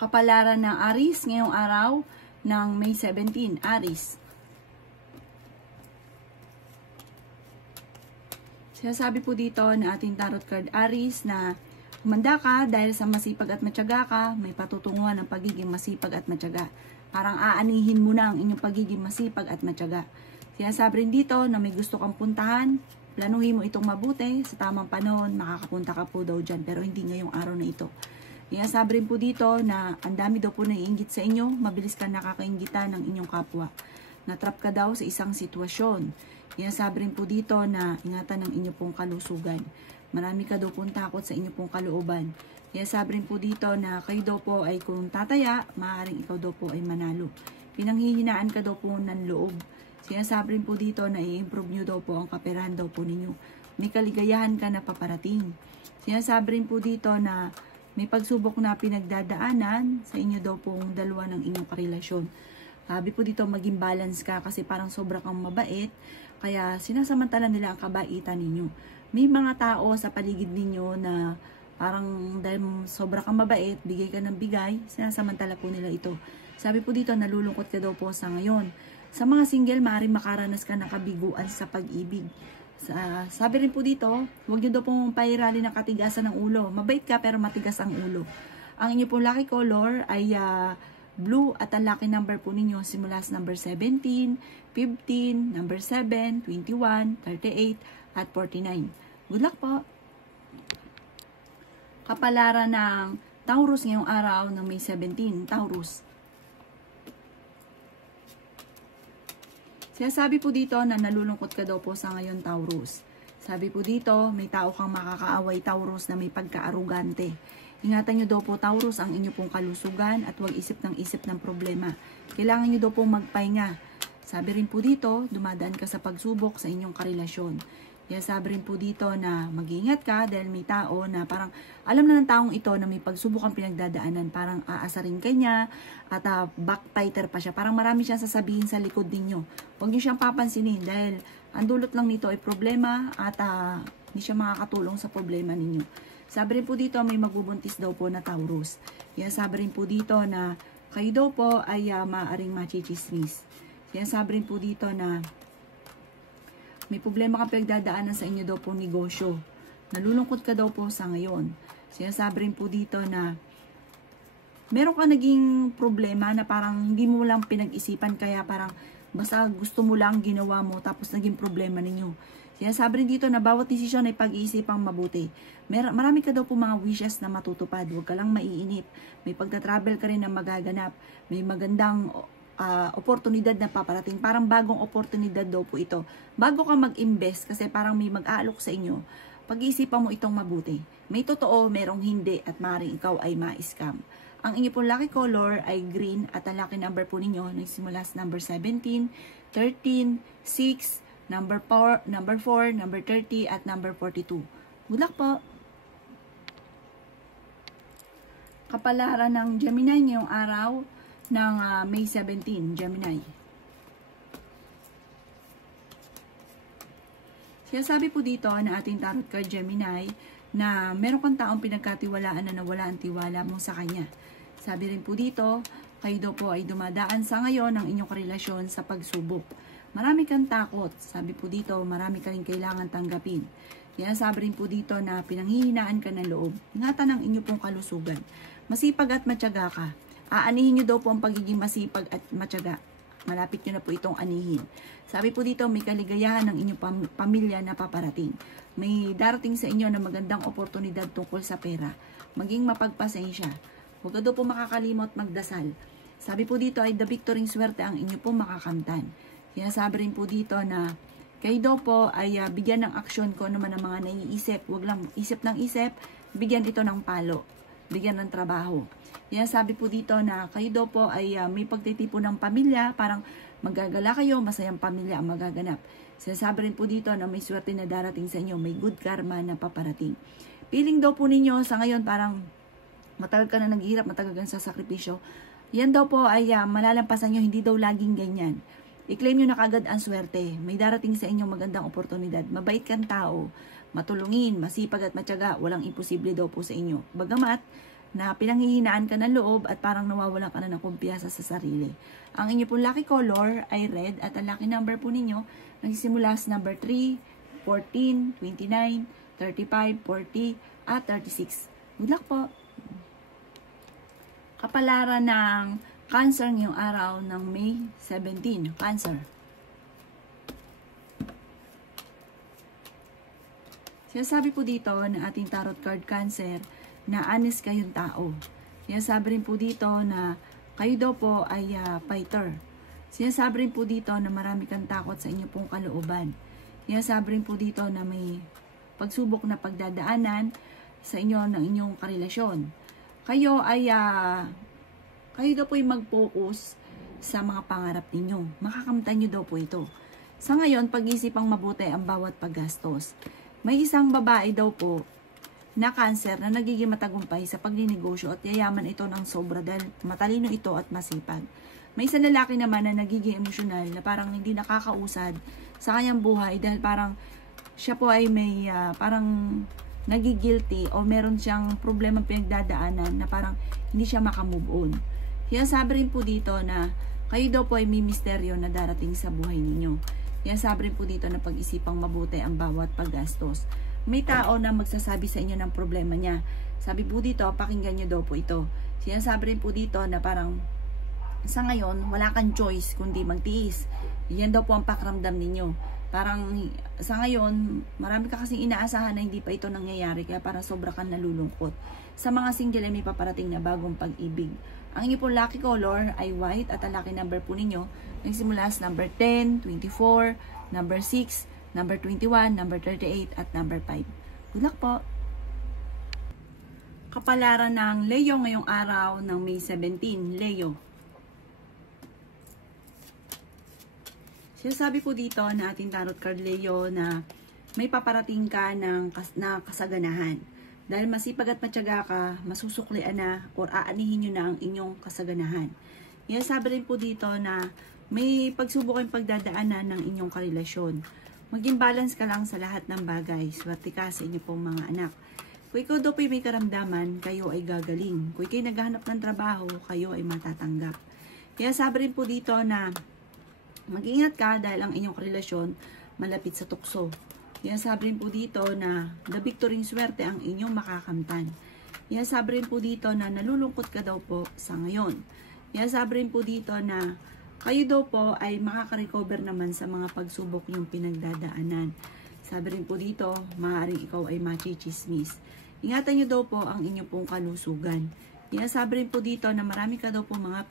Kapalaran ng Aries ngayong araw ng May 17, Aries. Sinasabi po dito na ating tarot card Aries na humanda ka dahil sa masipag at matyaga ka, may patutunguhan ng pagiging masipag at matyaga. Parang aanihin mo na ang inyong pagiging masipag at matyaga. Sinasabi rin dito na may gusto kang puntahan, planuhin mo itong mabuti, sa tamang panahon, makakapunta ka po daw dyan, pero hindi ngayong araw na ito. Sinasabi rin po dito na ang dami daw po naiinggit sa inyo, mabilis ka nakakainggitan ng inyong kapwa. Natrap ka daw sa isang sitwasyon. Sinasabi rin po dito na ingatan ng inyong pong kalusugan. Marami ka daw pong takot sa inyong pong kalooban. Sinasabi rin po dito na kayo daw po ay kung tataya, maaaring ikaw daw po ay manalo. Pinanghihinaan ka daw po ng loob. Sinasabi rin po dito na i-improve nyo daw po ang kaperahan daw po ninyo. May kaligayahan ka na paparating. Sinasabi rin po dito na may pagsubok na pinagdadaanan sa inyo daw pong dalawa ng inyong karelasyon. Sabi po dito maging balance ka kasi parang sobra kang mabait. Kaya sinasamantala nila ang kabaitan ninyo. May mga tao sa paligid ninyo na parang dahil sobra kang mabait, bigay ka ng bigay, sinasamantala po nila ito. Sabi po dito nalulungkot ka daw po sa ngayon. Sa mga single, maaaring makaranas ka ng kabiguan sa pag-ibig. Sabi rin po dito, huwag nyo daw pong pairali ng katigasan ng ulo. Mabait ka pero matigas ang ulo. Ang inyo pong lucky color ay blue at ang lucky number po ninyo simula sa number 17, 15, number 7, 21, 38, at 49. Good luck po! Kapalaran ng Taurus ngayong araw ng May 17, Taurus. Sinasabi po dito na nalulungkot ka daw po sa ngayon, Taurus. Sabi po dito, may tao kang makakaaway, Taurus, na may pagka-arugante. Ingatan nyo daw po, Taurus, ang inyo pong kalusugan at huwag isip ng problema. Kailangan nyo daw po magpahinga. Sabi rin po dito, dumadaan ka sa pagsubok sa inyong karelasyon. Kaya sabi rin po dito na mag-iingat ka dahil may tao na parang alam na ng taong ito na may pagsubok ang pinagdadaanan. Parang aasarin ka niya at backbiter pa siya. Parang marami siyang sasabihin sa likod ninyo. Huwag niyo siyang papansinin dahil ang dulot lang nito ay problema at hindi siya makakatulong sa problema ninyo. Sabi rin po dito may magbubuntis daw po na Taurus. Kaya sabi rin po dito na kayo daw po ay maaaring machichismis. Kaya sabi rin po dito na may problema kang pinagdadaanan sa inyo daw po negosyo. Nalulungkot ka daw po sa ngayon. Sinasabi rin po dito na meron ka naging problema na parang hindi mo lang pinag-isipan kaya parang basta gusto mo lang ginawa mo tapos naging problema ninyo. Sinasabi rin dito na bawat desisyon ay pag-iisipang mabuti. Marami ka daw po mga wishes na matutupad. Huwag ka lang maiinip. May pagta-travel ka rin na magaganap. May magandang oportunidad na paparating. Parang bagong oportunidad daw po ito. Bago ka mag-invest kasi parang may mag-aalok sa inyo, pag-iisipan mo itong mabuti. May totoo, merong hindi at maaaring ikaw ay ma-scam. Ang inyo pong lucky color ay green at ang lucky number po ninyo nagsimula sa number 17, 13, 6, number 4, number 30 at number 42. Good luck po! Kapalaran ng Gemini ngayong araw ng May 17, Gemini. Sinasabi po dito na ating tarot card Gemini na meron kang taong pinagkatiwalaan na nawala ang tiwala mo sa kanya. Sabi rin po dito, kayo daw po ay dumadaan sa ngayon ng inyong karelasyon sa pagsubok. Marami kang takot. Sabi po dito, marami ka rin kailangan tanggapin. Kaya sabi rin po dito na pinanghihinaan ka ng loob. Ingatan ang inyong pong kalusugan. Masipag at matyaga ka. Aanihin nyo daw po ang pagiging masipag at matyaga. Malapit nyo na po itong anihin. Sabi po dito, may kaligayahan ng inyong pamilya na paparating. May darating sa inyo na magandang oportunidad tungkol sa pera. Maging mapagpasensya. Huwag ka daw po makakalimot magdasal. Sabi po dito ay the victory swerte ang inyo po makakamtan. Kaya sabi rin po dito na kayo daw po ay bigyan ng aksyon ko naman ng mga naiisip. Huwag lang isip ng isip, bigyan ito ng palo. Bigyan ng trabaho. Yan sabi po dito na kayo daw po ay may pagtitipon ng pamilya, parang magagala kayo, masayang pamilya ang magaganap. Sinasabi rin po dito na may swerte na darating sa inyo, may good karma na paparating. Feeling daw po ninyo sa ngayon parang matagal ka na naghihirap, matagal ka na sa sakripisyo. Yan daw po ay malalampasan nyo, hindi daw laging ganyan. I-claim nyo na kagad ang swerte. May darating sa inyo magandang oportunidad. Mabait kang tao, matulungin, masipag at matyaga, walang imposible daw po sa inyo. Bagamat, na pinanghihinaan ka ng loob at parang nawawalan ka na ng kumpiyansa sa sarili. Ang inyo pong lucky color ay red at ang lucky number po ninyo nagsisimula sa number 3, 14, 29, 35, 40 at 36. Good luck po! Kapalaran ng Cancer ngayong araw ng May 17. Cancer. Sinasabi po dito na ating tarot card Cancer na honest kayong tao. Sinasabi rin po dito na kayo daw po ay fighter. Sinasabi rin po dito na marami kang takot sa inyo pong kalooban. Sinasabi rin po dito na may pagsubok na pagdadaanan sa inyo ng inyong karelasyon. Kayo daw po ay mag-focus sa mga pangarap ninyo. Makakamtan nyo daw po ito. Sa ngayon, pag-isipang mabuti ang bawat paggastos. May isang babae daw po na Cancer na nagiging matagumpay sa pagninegosyo at yayaman ito ng sobra dahil matalino ito at masipag. May isang lalaki naman na nagiging emosyonal na parang hindi nakakausad sa kanyang buhay dahil parang siya po ay may parang nagigilty o meron siyang problemang pinagdadaanan na parang hindi siya makamove on. Kaya sabi rin po dito na kayo daw po ay may misteryo na darating sa buhay ninyo. Kaya sabi rin po dito na pag-isipang mabuti ang bawat paggastos. May tao na magsasabi sa inyo ng problema niya. Sabi po dito, pakinggan nyo daw po ito. Sinasabi rin po dito na parang sa ngayon, wala kang choice kundi magtiis. Yan daw po ang pakiramdam ninyo. Parang sa ngayon, marami ka kasing inaasahan na hindi pa ito nangyayari kaya parang sobra kang nalulungkot. Sa mga single ay may paparating na bagong pag-ibig. Ang inyo pong lucky color ay white at ang lucky number po ninyo nagsimula sa number 10, 24, number 6, number 21, number 38 at number 5. Good luck po! Kapalaran ng Leo ngayong araw ng May 17. Leo. Sinasabi po dito na ating tarot card Leo na may paparating ka ng kasaganahan. Dahil masipag at matyaga ka, masusuklian na or aanihin nyo na ang inyong kasaganahan. Sinasabi rin po dito na may pagsubok ang pagdadaanan ng inyong karelasyon. Maging balance ka lang sa lahat ng bagay. Swerte ka sa inyo pong mga anak. Kung ikaw daw po may karamdaman, kayo ay gagaling. Kung ikaw naghahanap ng trabaho, kayo ay matatanggap. Kaya sabi rin po dito na mag-ingat ka dahil ang inyong karelasyon malapit sa tukso. Kaya sabi rin po dito na the victory swerte ang inyong makakamtan. Kaya sabi rin po dito na nalulungkot ka daw po sa ngayon. Kaya sabi rin po dito na kayo daw po ay makaka-recover naman sa mga pagsubok yung pinagdadaanan. Sabi rin po dito, maaaring ikaw ay machichismis. Ingatan nyo daw po ang inyong pong kalusugan. Kaya sabi rin po dito na marami ka daw po mga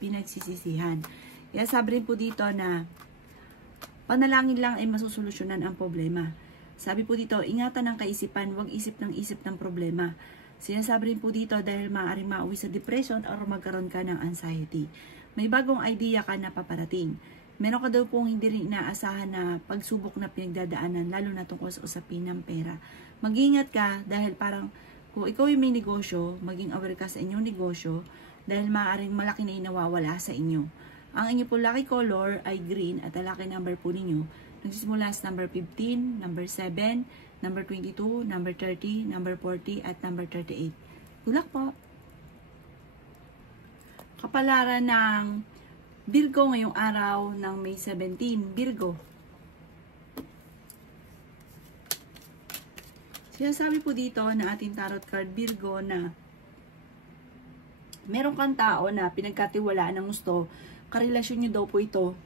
pinagsisisihan. Kaya sabi rin po dito na panalangin lang ay masusolusyonan ang problema. Sabi po dito, ingatan ang kaisipan, huwag isip ng problema. Sinasabi rin po dito dahil maaaring mauwi sa depression o magkaroon ka ng anxiety. May bagong idea ka na paparating. Meron ka daw pong hindi rin inaasahan na pagsubok na pinagdadaanan, lalo na tungkol sa usapin ng pera. Mag-ingat ka dahil parang kung ikaw ay may negosyo, maging aware ka sa inyong negosyo dahil maaaring malaki na inawawala sa inyo. Ang inyo po lucky color ay green at ang lucky number po ninyo nagsisimula sa number 15, number 7, number 22, number 30, number 40 at number 38. Good luck po! Kapalaran ng Virgo ngayong araw ng May 17. Virgo. Sinasabi po dito na ating tarot card Virgo na meron kang tao na pinagkatiwalaan ng gusto, karelasyon nyo daw po ito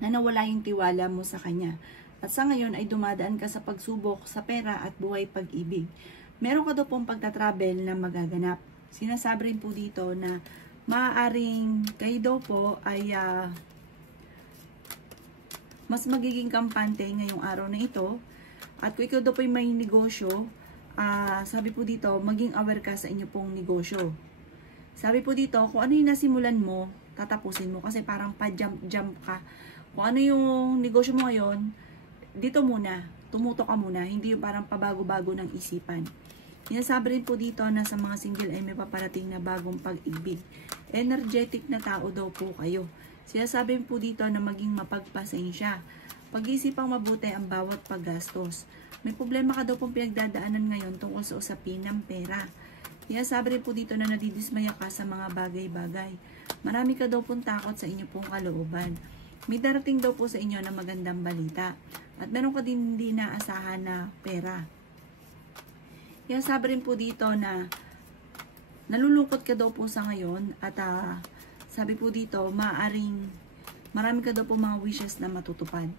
na nawala yung tiwala mo sa kanya. At sa ngayon ay dumadaan ka sa pagsubok sa pera at buhay pag-ibig. Meron ka daw pong pagtatravel na magaganap. Sinasabi rin po dito na maaaring kayo daw po ay mas magiging kampante ngayong araw na ito. At kung ikaw daw po ay may negosyo, sabi po dito, maging aware ka sa inyo pong negosyo. Sabi po dito, kung ano yung nasimulan mo, tatapusin mo. Kasi parang pa-jump ka. Kung ano yung negosyo mo ngayon, dito muna, tumuto ka muna. Hindi yung parang pabago-bago ng isipan. Sinasabi rin po dito na sa mga single ay may paparating na bagong pag-ibig. Energetic na tao daw po kayo. Sinasabi rin po dito na maging mapagpasensya. Pag-isipang mabuti ang bawat paggastos. May problema ka daw pong pinagdadaanan ngayon tungkol sa usapin ng pera. Kaya sabi rin po dito na nadidismaya ka sa mga bagay-bagay. Marami ka daw pong takot sa inyo pong kalooban. May darating daw po sa inyo na magandang balita. At meron ka din hindi naasahan na pera. Kaya sabi rin po dito na nalulungkot ka daw po sa ngayon. At sabi po dito, marami ka daw po mga wishes na matutupad.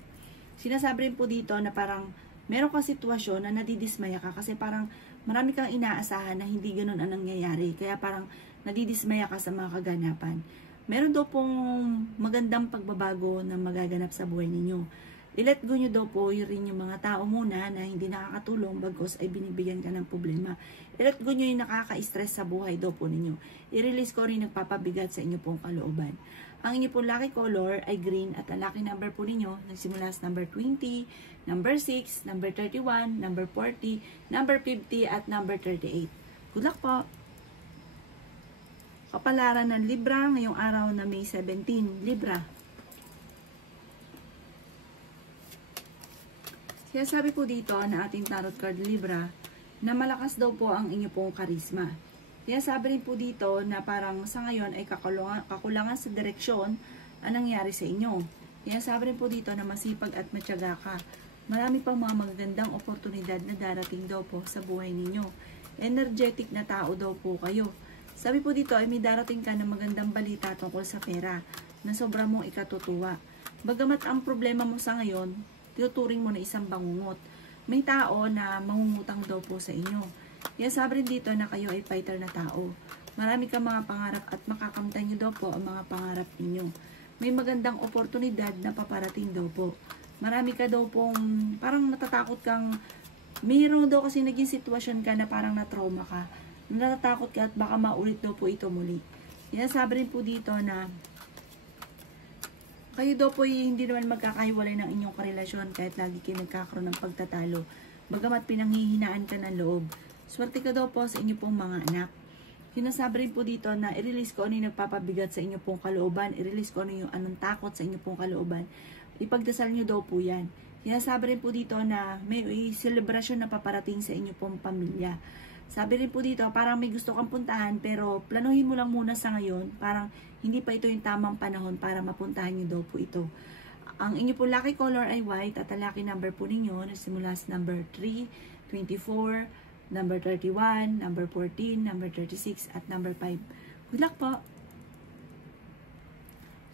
Sinasabi rin po dito na parang meron kang sitwasyon na nadidismaya ka kasi parang marami kang inaasahan na hindi ganun ang nangyayari. Kaya parang nadidismaya ka sa mga kaganapan. Meron daw pong magandang pagbabago na magaganap sa buhay ninyo. I-let go nyo daw po rin yung mga tao muna na hindi nakakatulong bagos ay binibigyan ka ng problema. I-let go nyo yung nakaka-stress sa buhay daw po ninyo. I-release ko rin nagpapabigat sa inyo pong kalooban. Ang inyo pong lucky color ay green at ang lucky number po ninyo nagsimula sa number 20, number 6, number 31, number 40, number 50 at number 38. Good luck po! Kapalaran ng Libra ngayong araw na May 17. Libra. Kaya sabi po dito na ating tarot card Libra na malakas daw po ang inyo pong karisma. Kaya sabi rin po dito na parang sa ngayon ay kakulangan sa direksyon ang nangyari sa inyo. Kaya sabi rin po dito na masipag at matyaga ka. Marami pang mga magagandang oportunidad na darating daw po sa buhay ninyo. Energetic na tao daw po kayo. Sabi po dito ay may darating ka na magandang balita tungkol sa pera na sobra mong ikatutuwa. Bagamat ang problema mo sa ngayon, tinuturing mo na isang bangungot. May tao na mangungutang daw po sa inyo. Kaya sabi rin dito na kayo ay fighter na tao. Marami kang mga pangarap at makakamtan nyo daw po ang mga pangarap ninyo. May magandang oportunidad na paparating daw po. Marami ka daw pong parang natatakot kang, mayroon daw kasi naging sitwasyon ka na parang na-trauma ka. Natatakot ka at baka maulit daw po ito muli. Kaya sabi rin po dito na kayo daw po hindi naman magkakahiwalay ng inyong karelasyon kahit lagi kayo nagkakaroon ng pagtatalo. Bagamat pinanghihinaan ka ng loob. Swerte ka daw po sa inyo pong mga anak. Sinasabi rin po dito na i-release ko ano yung nagpapabigat sa inyo pong kalooban. I-release ko ano yung anong takot sa inyo pong kalooban. Ipagdasal nyo daw po yan. Sinasabi rin po dito na may celebration na paparating sa inyo pong pamilya. Sabi rin po dito, parang may gusto kang puntahan pero planuhin mo lang muna sa ngayon. Parang hindi pa ito yung tamang panahon para mapuntahan nyo daw po ito. Ang inyo po lucky color ay white at ang lucky number po ninyo nagsimula sa number 3, 24, number 31, number 14, number 36 at number 5. Good luck po!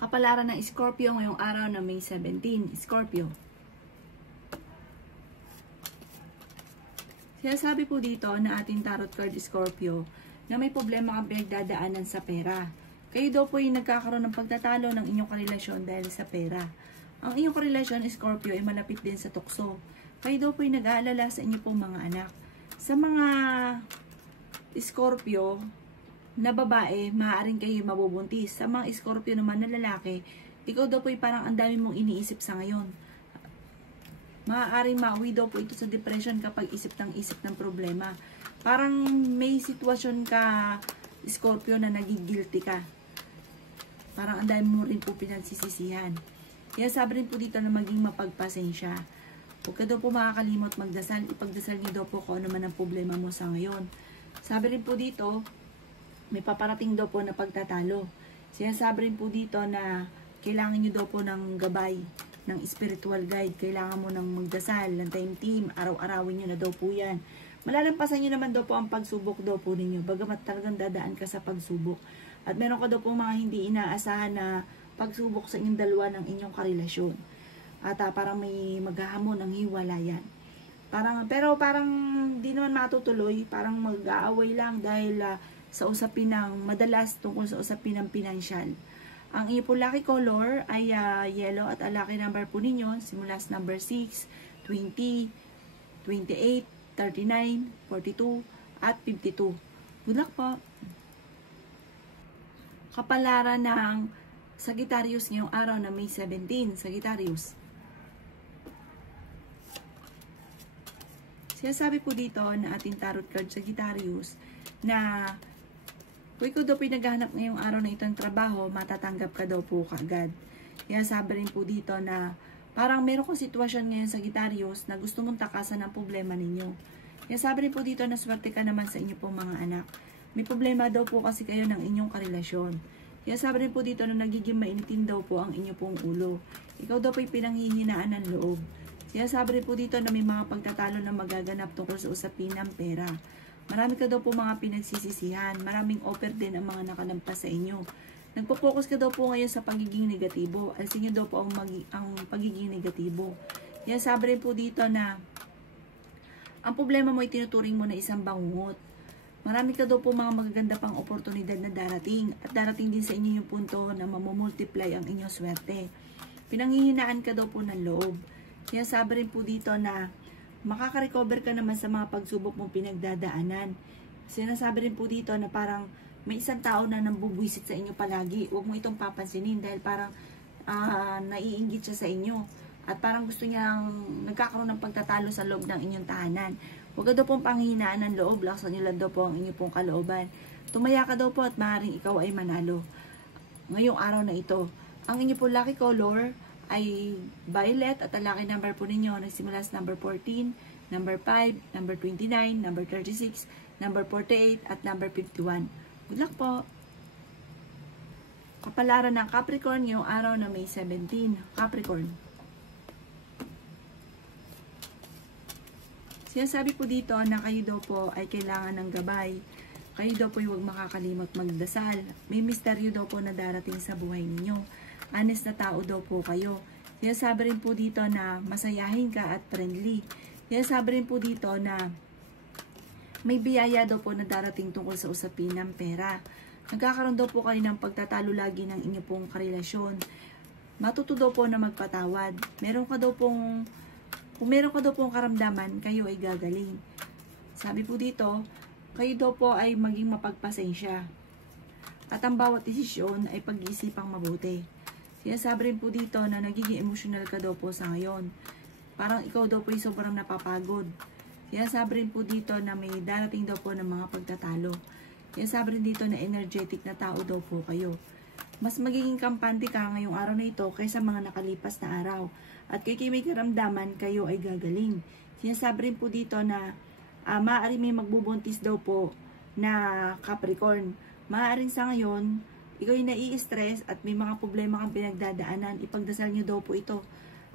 Kapalaran ng Scorpio ngayong araw na May 17. Scorpio. Sinasabi po dito na ating tarot card Scorpio na may problema kang pinagdadaanan sa pera. Kayo daw po yung nagkakaroon ng pagtatalo ng inyong karelasyon dahil sa pera. Ang inyong karelasyon Scorpio ay malapit din sa tukso. Kayo daw po yung nag-aalala sa inyo pong mga anak. Sa mga Scorpio na babae, maaaring kayo mabubuntis. Sa mga Scorpio naman na lalaki, ikaw daw po yung parang ang dami mong iniisip sa ngayon. Maaaring mauwi daw po ito sa depression kapag isip ng problema. Parang may sitwasyon ka, Scorpio, na nagigilty ka. Parang ang dami mo rin po pinagsisisihan. Kaya sabi rin po dito na maging mapagpasensya. Huwag ka daw po makakalimot magdasal. Ipagdasal niyo daw po kung ano man ang problema mo sa ngayon. Sabi rin po dito, may paparating daw po na pagtatalo. Sinasabi rin po dito na kailangan niyo daw po ng gabay, ng spiritual guide. Kailangan mo ng magdasal, ng time team, araw-arawin nyo na daw po yan. Malalampasan nyo naman daw po ang pagsubok daw po ninyo, bagamat talagang dadaan ka sa pagsubok. At meron ka daw po mga hindi inaasahan na pagsubok sa inyong dalawa ng inyong karelasyon. At parang may maghahamon ng hiwalayan. Pero parang di naman matutuloy, parang mag-aaway lang dahil sa usapin ng madalas tungkol sa usapin ng pinansyal. Ang inyo po lucky color ay yellow at ang lucky number po ninyo simula sa number 6, 20, 28, 39, 42 at 52. Good luck po! Kapalaran ng Sagittarius ngayong araw na May 17. Sagittarius. Sinasabi po dito na ating tarot card Sagittarius na kung ikaw daw pinaghahanap ngayong araw na itong trabaho, matatanggap ka daw po kaagad. Kaya sabi rin po dito na parang meron kong sitwasyon ngayon sa Sagittarius na gusto mong takasan ang problema ninyo. Kaya sabi rin po dito na swerte ka naman sa inyo pong mga anak. May problema daw po kasi kayo ng inyong karelasyon. Kaya sabi rin po dito na nagiging mainitin daw po ang inyo pong ulo. Ikaw daw po'y pinanghihinaan ng loob. Kaya sabi rin po dito na may mga pagtatalo na magaganap tungkol sa usapin ng pera. Marami ka daw po mga pinagsisisihan. Maraming offer din ang mga nakalampas sa inyo. Nagpo-focus ka daw po ngayon sa pagiging negatibo. Alisin niyo daw po ang pagiging negatibo. Kaya sabi rin po dito na ang problema mo ay tinuturing mo na isang bangungot. Marami ka daw po mga magaganda pang oportunidad na darating. At darating din sa inyo yung punto na mamumultiply ang inyong swerte. Pinanghihinaan ka daw po ng loob. Kaya sabi rin po dito na makaka-recover ka naman sa mga pagsubok mong pinagdadaanan. Sinasabi rin po dito na parang may isang tao na nambubwisit sa inyo palagi. Huwag mo itong papansinin dahil parang naiinggit siya sa inyo. At parang gusto niyang nagkakaroon ng pagtatalo sa loob ng inyong tahanan. Huwag ka daw pong panghihinaan ng loob. Laksan niyo lang daw po ang inyong pong kalooban. Tumaya ka daw po at maaaring ikaw ay manalo. Ngayong araw na ito. Ang inyong pong lucky color ay violet at ang lucky number po ninyo nagsimula sa number 14, number 5, number 29, number 36, number 48 at number 51. Good luck po! Kapalaran ng Capricorn ngayong araw na May 17. Capricorn. Sinasabi po dito na kayo daw po ay kailangan ng gabay. Kayo daw po huwag makakalimot magdasal. May misteryo daw po na darating sa buhay ninyo. Honest na tao daw po kayo. Kaya sabi rin po dito na masayahin ka at friendly. Kaya sabi rin po dito na may biyaya daw po na darating tungkol sa usapin ng pera. Nagkakaroon daw po kayo ng pagtatalo lagi ng inyo pong karelasyon. Matuto daw po na magpatawad. Kung meron ka daw pong karamdaman, kayo ay gagaling. Sabi po dito, kayo daw po ay maging mapagpasensya. At ang bawat desisyon ay pag-iisipang mabuti. Sinasabi rin po dito na nagiging emotional ka daw po sa ngayon. Parang ikaw daw po ay sobrang napapagod. Sinasabi rin po dito na may darating daw po ng mga pagtatalo. Sinasabi rin dito na energetic na tao daw po kayo. Mas magiging kampante ka ngayong araw na ito kaysa mga nakalipas na araw. At kay may karamdaman, kayo ay gagaling. Sinasabi rin po dito na maaari may magbubuntis daw po na Capricorn. Maaaring sa ngayon, ikaw ay nai-stress at may mga problema kang pinagdadaanan. Ipagdasal nyo daw po ito.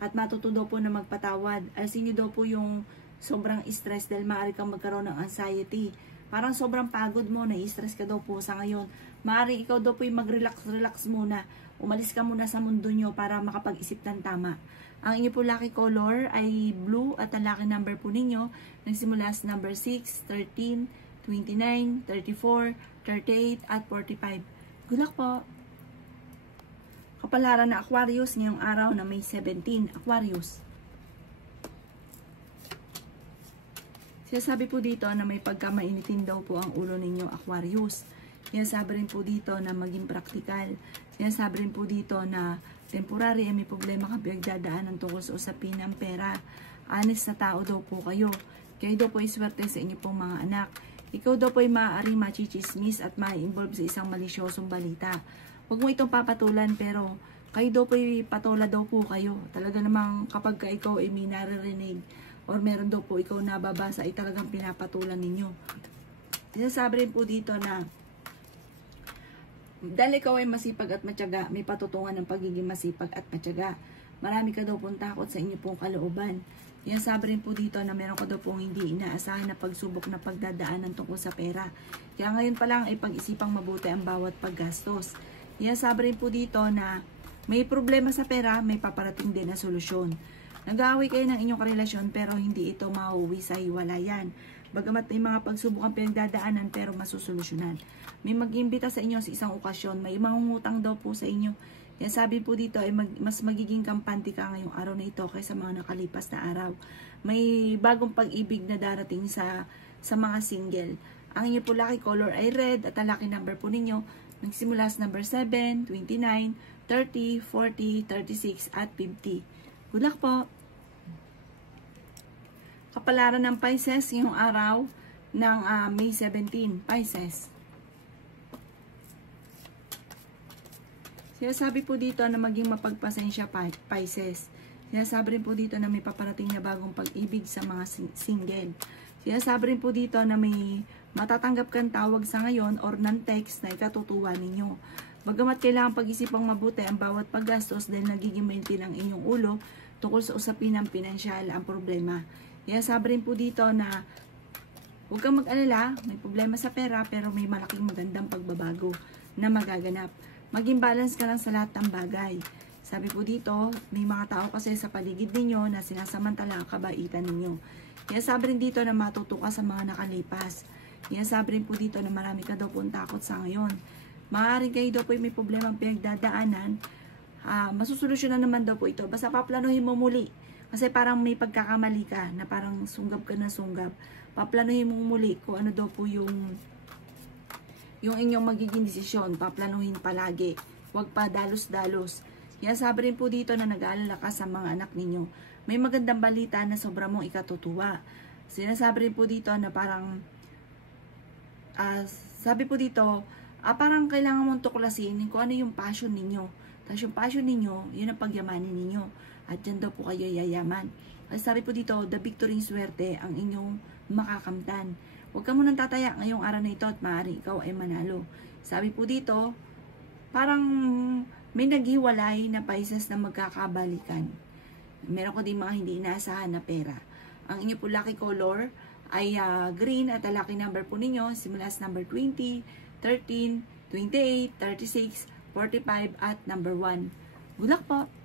At matuto daw po na magpatawad. Alisin nyo daw po yung sobrang stress dahil maaari kang magkaroon ng anxiety. Parang sobrang pagod mo, nai-stress ka daw po sa ngayon. Maaaring ikaw daw po yung mag-relax muna. Umalis ka muna sa mundo nyo para makapag-isip ng tama. Ang inyo po lucky color ay blue at ang lucky number po ninyo nagsimula sa number 6, 13, 29, 34, 38 at 45. Good luck po! Kapalaran na Aquarius ngayong araw na May 17. Aquarius. Sinasabi po dito na may pagkamainitin daw po ang ulo ninyo, Aquarius. Sinasabi rin po dito na maging praktikal. Sinasabi rin po dito na temporary ay may problema kang pinagdadaanan tungkol sa usapin ng pera. Honest na tao daw po kayo. Kayo daw po ay swerte sa inyo pong mga anak. Ikaw daw po ay maaaring machichismis at ma-involve sa isang malisyosong balita. Huwag mo itong papatulan pero kayo daw po ay patola daw po kayo. Talaga namang kapag ikaw ay may naririnig or meron daw po ikaw nababasa ay talagang pinapatulan ninyo. Sinasabi rin po dito na dahil ikaw ay masipag at matyaga, may patutungan ng pagiging masipag at matyaga. Marami ka daw pong takot sa inyo pong kalooban. Yan sabi rin po dito na meron ka daw pong hindi inaasahan na pagsubok na pagdadaanan tungkol sa pera. Kaya ngayon pa lang ay pag-isipang mabuti ang bawat paggastos. Yan sabi rin po dito na may problema sa pera, may paparating din na solusyon. Nag-aaway kayo ng inyong karelasyon pero hindi ito mauwi sa hiwalayan. Bagamat may mga pagsubok ang pinagdadaanan pero masusolusyonan. May mag-imbita sa inyo sa isang okasyon, may mangungutang daw po sa inyo. Kaya sabi po dito ay mas magiging kampante ka ngayong araw na ito kaysa mga nakalipas na araw. May bagong pag-ibig na darating sa mga single. Ang inyo po lucky color ay red at ang lucky number po ninyo nagsimula sa number 7, 29, 30, 40, 36 at 50. Good luck po! Kapalaran ng Pisces ngayong araw ng May 17. Pisces. Sinasabi po dito na maging mapagpasensya Pisces. Sinasabi rin po dito na may paparating na bagong pag-ibig sa mga single. Sinasabi rin po dito na may Matatanggap kang tawag sa ngayon or non-text na ikatutuwa ninyo. Bagamat kailangan pag-isipang mabuti ang bawat paggastos dahil nagiging maintin ang inyong ulo tungkol sa usapin ng pinansyal ang problema. Kaya sabi rin po dito na huwag kang mag-alala, may problema sa pera pero may malaking magandang pagbabago na magaganap. Maging balance ka lang sa lahat ng bagay. Sabi po dito, may mga tao kasi sa paligid ninyo na sinasamantala ang kabaitan ninyo. Kaya sabi rin dito na matuto ka sa mga nakalipas. Kaya sabi rin po dito na marami ka daw po takot sa ngayon. Maaaring kayo daw po may problemang pinagdadaanan. Masusolusyonan naman daw po ito. Basta paplanuhin mo muli. Kasi parang may pagkakamali ka na parang sunggab ka na sunggab. Paplanuhin mo muli kung ano daw po yung inyong magiging desisyon. Paplanuhin palagi. Huwag pa dalos-dalos. Kaya sabi rin po dito na nag-aalala ka sa mga anak ninyo. May magandang balita na sobra mong ikatutuwa. Sinasabi rin po dito na parang sabi po dito, parang kailangan mong tuklasin kung ano yung passion ninyo. Tapos yung passion ninyo, yun ang pagyamanin ninyo. At dyan daw po kayo yayaman. At sabi po dito, the victory swerte ang inyong makakamtan. Huwag ka munang tataya ngayong araw na ito at maaari ikaw ay manalo. Sabi po dito, parang may naghiwalay na Pisces na magkakabalikan. Meron ko din mga hindi inaasahan na pera. Ang inyo po lucky color ay green at ang lucky number po ninyo simula sa number 20, 13, 28, 36, 45 at number 1. Good luck po!